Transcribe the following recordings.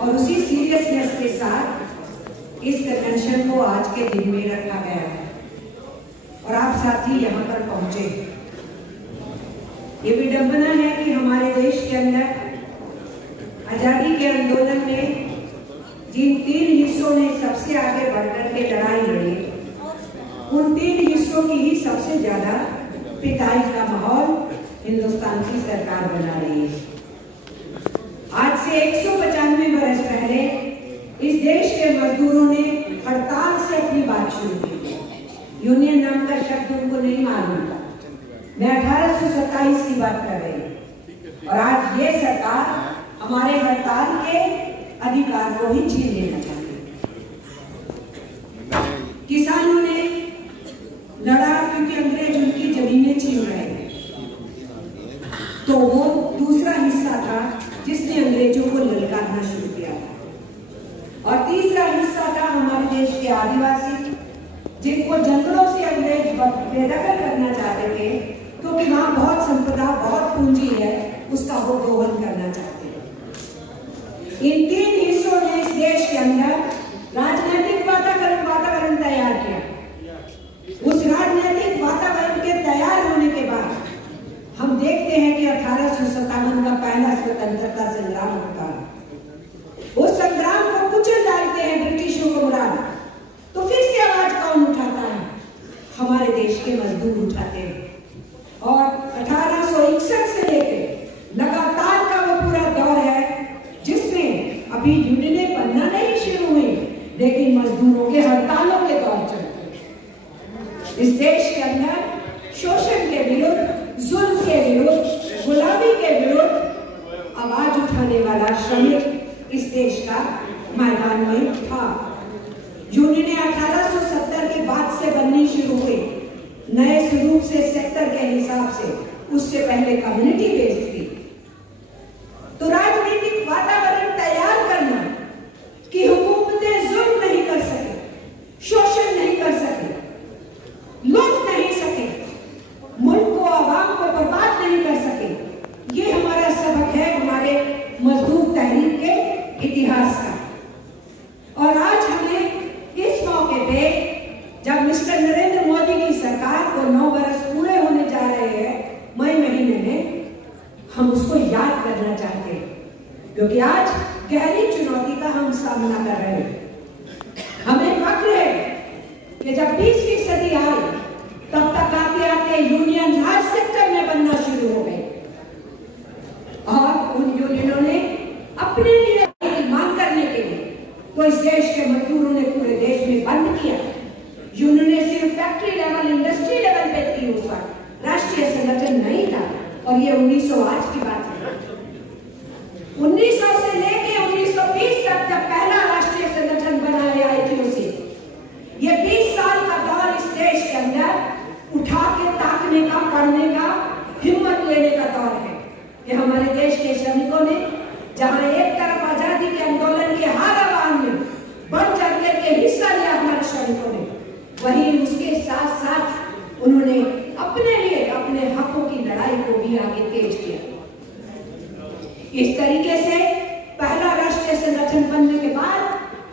और उसी सीरियसनेस के साथ इस कन्वेंशन को आज के दिन में रखा गया है और आप साथी यहाँ पर पहुंचे। ये विडंबना है कि हमारे देश के अंदर आजादी के आंदोलन में जिन 3 हिस्सों ने सबसे आगे बढ़कर के लड़ाई लड़ी, उन 3 हिस्सों की ही सबसे ज्यादा पिटाई का माहौल हिंदुस्तान की सरकार बना रही है। आज से 195 बरस पहले इस देश के मजदूरों ने हड़ताल से अपनी बात शुरू की। यूनियन नाम का शब्द उनको नहीं मालूम था। मैं 1827 की बात कर रही हूँ और आज ये सरकार हमारे हड़ताल के अधिकार को ही छीन लेना चाहती है। किसानों ने लड़ा क्योंकि अंग्रेज उनकी जमीनें छीन रहे थे, तो वो दूसरा हिस्सा था जिसने अंग्रेजों को ललकारना शुरू किया था। और तीसरा हिस्सा था हमारे देश के आदिवासी, जिनको जंगलों से अंग्रेज बेदखल करना चाहते थे क्योंकि वहां बहुत संपदा, बहुत पूंजी है, उसका वो दोहन करना चाहते थे। इन 3 हिस्सों ने इस देश के अंदर राजनीतिक वातावरण तैयार किया। उस राजनीतिक वातावरण के तैयार होने के बाद हम देखते हैं कि 1857 का पहला स्वतंत्रता संग्राम होता है। उस संग्राम को कुचल डालते हैं ब्रिटिशों को मुराद, तो फिर से आवाज कौन उठाता है? हमारे देश के मजदूर उठाते हैं। और 1861 से लेकर लगातार का वो पूरा दौर है जिसमें अभी यूनियनें बनना नहीं शुरू हुई, लेकिन मजदूरों के हड़तालों के दौर चलते हैं। इस देश के अंदर शोषण के विरुद्ध, जुल्म के विरुद्ध, गुलामी के विरुद्ध आवाज उठाने वाला श्रमिक इस देश का मैदान में था। यूनियनें 1870 के बाद से बननी शुरू हुई, नए स्वरूप से, सेक्टर के हिसाब से। उससे पहले कम्युनिटी बेस्ड थी। तो राजनीतिक वातावरण तैयार करना कि हुकूमतें जुल्म नहीं कर सके, शोषण नहीं कर सके, लूट नहीं सके, मुल्क को, आवाम को बर्बाद नहीं कर सके, ये हमारा सबक है हमारे मजदूर तहरीक के इतिहास का। और आज हमें इस मौके पे, जब मिस्टर नरेंद्र मोदी की सरकार को 9 बरस पूरे होने जा रहे हैं मई महीने में, हम उसको याद करना चाहते हैं क्योंकि आज गहरी चुनौती का हम सामना कर रहे हैं। हमें फक्र है कि जब 20वीं सदी आई तब तक आते आते यूनियन हर सेक्टर में बनना शुरू हो गए और उन यूनियनों ने अपने लिए मांग करने के लिए तो इस देश के मजदूरों ने पूरे देश में बंद किया। यूनियन सिर्फ फैक्ट्री लेवल, इंडस्ट्री लेवल पे थी, उस वक्त राष्ट्रीय संगठन नहीं था। और ये 1908 की बात है। 1900 से लेके 1920 तक जब पहला राष्ट्रीय संगठन बना है ITOC, ये 20 साल का दौर इस देश के अंदर उठा के ताकने का, पढ़ने का, हिम्मत लेने का दौर है। ये हमारे देश के श्रमिकों ने जहां एक तरफ आजादी के आंदोलन के हर आवाम में बढ़ चढ़ के हिस्सा लिया हमारे श्रमिकों ने, वहीं उसके साथ साथ उन्होंने अपने लिए, अपने हकों की लड़ाई को भी आगे तेज किया। इस तरीके से पहला राष्ट्रीय संगठन बनने के बाद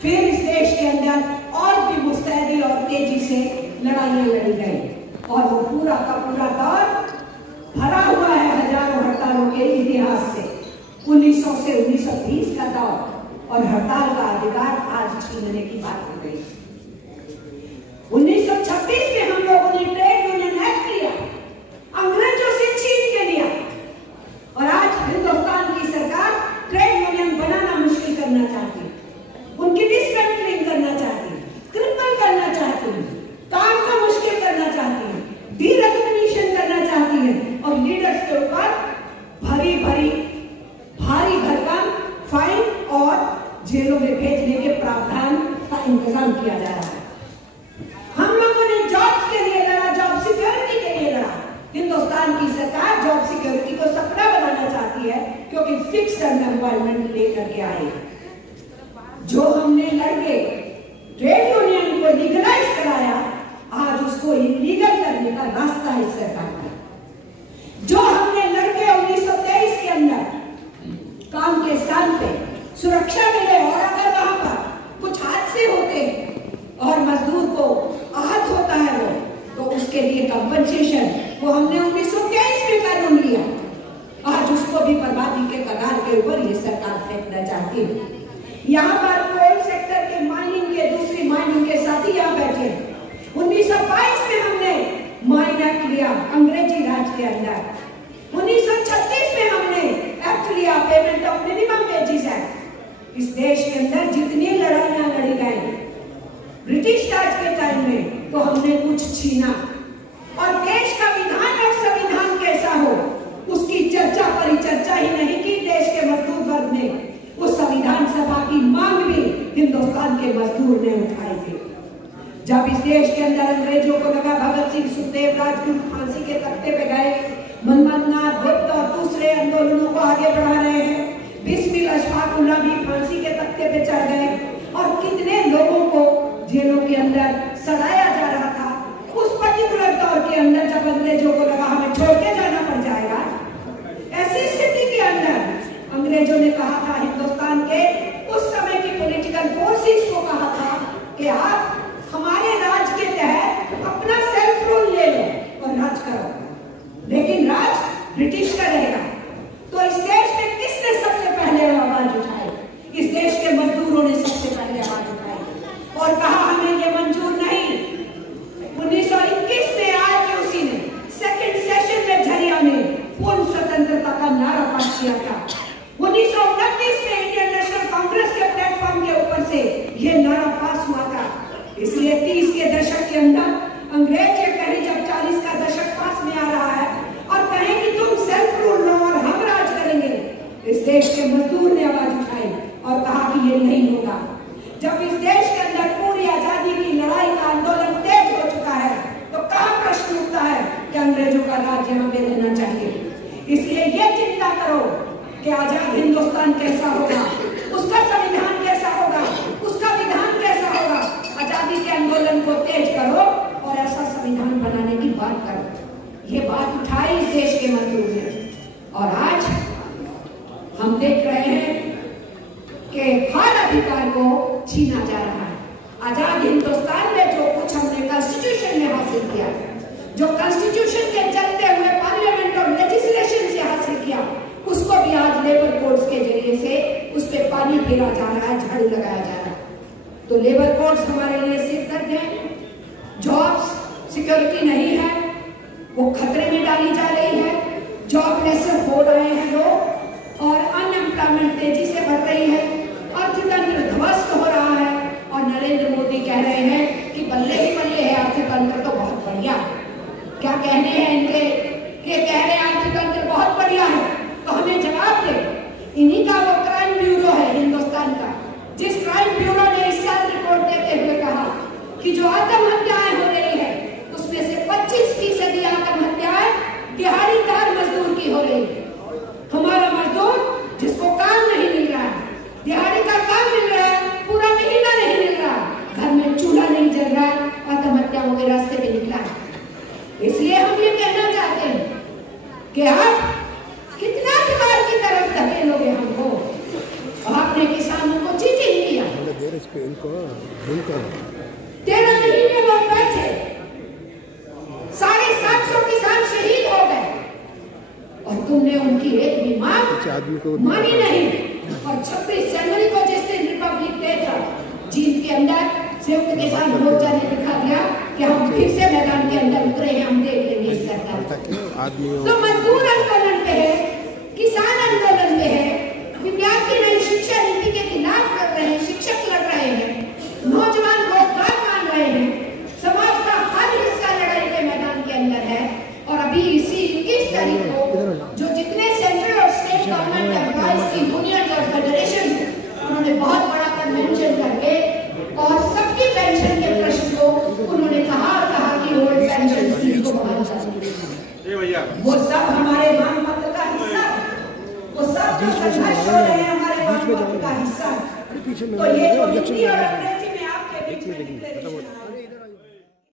फिर इस देश के अंदर और भी मुस्तैदी और तेजी से लड़ाइयां लड़ी गई और वो पूरा का पूरा दौर भरा हुआ है हजारों हड़तालों के इतिहास से। 1900 से 1920 का दौर और हड़ताल का अधिकार आज छीनने की बात हो गई। 1926 में हम लोगों ने ट्रेड यूनियन एक्ट लिया, अंग्रेजों से छीन के लिया और आज हिंदुस्तान की सरकार ट्रेड यूनियन बनाना मुश्किल करना चाहती है, उनकी डिसमेंटलिंग करना चाहती है, क्रिपल करना चाहती है, काम को मुश्किल करना चाहती है, डीरेकग्निशन करना चाहती है और लीडर्स के ऊपर भारी भरकम फाइन और जेलों में भेजने के प्रावधान का इंतजाम किया जा रहा है। हम लोगों ने जॉब्स के लिए लड़ा, जॉब सिक्योरिटी के लिए लड़ा। हिंदुस्तान की सरकार जॉब सिक्योरिटी को सपना बनाना चाहती है क्योंकि फिक्स्ड एम्प्लॉयमेंट लेकर के आए। जो हमने लड़के ट्रेड यूनियन को लीगलाइज कराया, आज उसको इलीगल करने का रास्ता है सरकार का। जो हमने लड़के 1923 के अंदर काम के स्थान पे सुरक्षा मिले फेंकना चाहती हूँ। यहाँ पर कोल सेक्टर के माइनिंग के दूसरी माइनिंग के साथी यहाँ बैठे। 1922 में हमने माइन एक्ट लिया अंग्रेजी राज के अंदर। 1936 में हमने एक्ट लिया payment of minimum wages act. इस देश के अंदर जितनी लड़ाइयां लड़ी गई ब्रिटिश राज के टाइम में, तो हमने कुछ छीना। और देश का विधान और संविधान कैसा हो उसकी चर्चा परिचर्चा ही नहीं की देश के मजदूर वर्ग ने। उस संविधान सभा की मांग भी हिंदुस्तान के मजदूर ने उठाई थी। जब इस देश के अंदर अंग्रेजों को लगा भगत सिंह, सुखदेव, राजगुरु फांसी के तख्ते पे गए, मनमथनाथ, गुप्त और दूसरे आंदोलनों को आगे बढ़ा रहे हैं, बिस्मिल अशफाक उल्लाह भी फांसी के तख्ते पे चढ़ गए, और कितने लोगों को जेलों के अंदर सड़ाया जा रहा था। उस पर्टिकुलर दौर के अंदर जब अंग्रेजों को लगा हमें छोड़ के जाना पड़ जाएगा, ऐसी स्थिति के अंदर अंग्रेजों ने कहा था, हिंदुस्तान के उस समय की पॉलिटिकल फोर्सेस को कहा था कि आप हमारे राज के तहत अपना सेल्फ रूल ले लो और राज करो, लेकिन राज ब्रिटिश का रहेगा। तो इस देश में किसने सबसे पहले आवाज उठाई? इस देश के मजदूरों ने सबसे पहले आवाज उठाई और कहा हमें ये मंजूर नहीं। 1921 में आज उसी ने सेकंड सेशन में झरिया में पूर्ण स्वतंत्रता का नारा पास किया था। 1929 में इंडियन नेशनल कांग्रेस के प्लेटफॉर्म के ऊपर से ये नारा पास हुआ था। इसलिए 30 के दशक के अंदर अंग्रेज ये कहे जब 40 का दशक पास में आ रहा है और कहें कि तुम सेल्फ रूल लो और हम राज करेंगे, इस देश के मजदूर ने आवाज उठाई और कहा कि ये नहीं होगा। जब इस देश के अंदर पूरी आजादी की लड़ाई का आंदोलन तेज हो चुका है, तो कहां प्रश्न उठता है कि अंग्रेजों का राज यहाँ पे रहना चाहिए। इसलिए ये चिंता करो कि आजाद हिंदुस्तान कैसा होगा, उसका संविधान कैसा होगा, उसका विधान कैसा होगा। आजादी के आंदोलन को तेज करो और ऐसा संविधान बनाने की बात करो। ये बात उठाई इस देश के मजदूर ने, और आज हम देख रहे हैं कि हर अधिकार को छीना जा रहा है। आजाद हिंदुस्तान में जो कुछ हमने कॉन्स्टिट्यूशन में हासिल किया, जो कॉन्स्टिट्यूशन के चलते हुए पार्लियामेंट और लेजिस्लेशन से हासिल किया, उसको भी आज लेबर कोड्स के जरिए से उस पर पानी फेरा जा रहा है, झाड़ू लगाया जा रहा है। तो लेबर कोड्स हमारे लिए सिरदर्द है। जॉब्स सिक्योरिटी नहीं है, वो खतरे में डाली जा रही है। जॉबलेस हो रहे हैं लोग और अनएम्प्लॉयमेंट तेजी से बढ़ रही है। अर्थतंत्र ध्वस्त हो रहा है और नरेंद्र मोदी कह रहे हैं कि बल्ले ही बल्ले है, अर्थतंत्र तो बहुत बढ़िया। क्या कहने हैं इनके? ये कह रहे हैं अर्थतंत्र बहुत बढ़िया है, तो हमें जवाब दे। इन्हीं का वो क्राइम ब्यूरो है हिंदुस्तान का, जिस क्राइम ब्यूरो ने इस साल रिपोर्ट देते हुए कहा कि जो आत्महत्याएं हो रही है उसमें से 25% आत्महत्याएं दिहाड़ीदार मजदूर की हो रही है। हमारा मजदूर जिसको काम नहीं मिल रहा है, दिहाड़ी का काम मिल रहा है, पूरा महीना नहीं मिल रहा, घर में चूल्हा नहीं जल रहा, आत्महत्या के रास्ते पे निकला है। इसलिए हम ये कहना चाहते हैं कि आप कितना अधिकार की तरफ धकेलोगे हमको। आपने किसानों को चीटिंग किया, 13 महीने वो बैठे, 750 किसान शहीद हो गए और तुमने उनकी एक भी मांग मानी नहीं। और 26 जनवरी को जिस दिन रिपब्लिक डे था, जींद के अंदर संयुक्त किसान मोर्चा ने दिखा दिया कि हम फिर से मैदान के अंदर उतरे हैं, हम देख लेंगे इस सरकार। तो मजदूर आंदोलन पे है, किसान आंदोलन पे है, विद्यार्थी नई शिक्षा नीति के खिलाफ लड़ रहे हैं, शिक्षक लड़ रहे हैं, नौजवान रोजगार मांग रहे हैं, समाज का हर हिस्सा लड़ाई के मैदान के अंदर है। और अभी इसी 21 तारीख को जो जितने सेंट्रल और स्टेट गवर्नमेंट एम्प्लॉइज की यूनियन और फेडरेशन, उन्होंने बहुत बड़ा कन्वेंशन करके और सबकी पेंशन के प्रश्न को उन्होंने कहा कि ओल्ड पेंशन स्कीम को बहाल करें। वो सब हमारे मांग पत्र का हिस्सा, वो सब जो संघर्ष हो रहे हैं हमारे मांग पत्र का हिस्सा। तो ये जो हिंदी और अंग्रेजी में आपके बीच में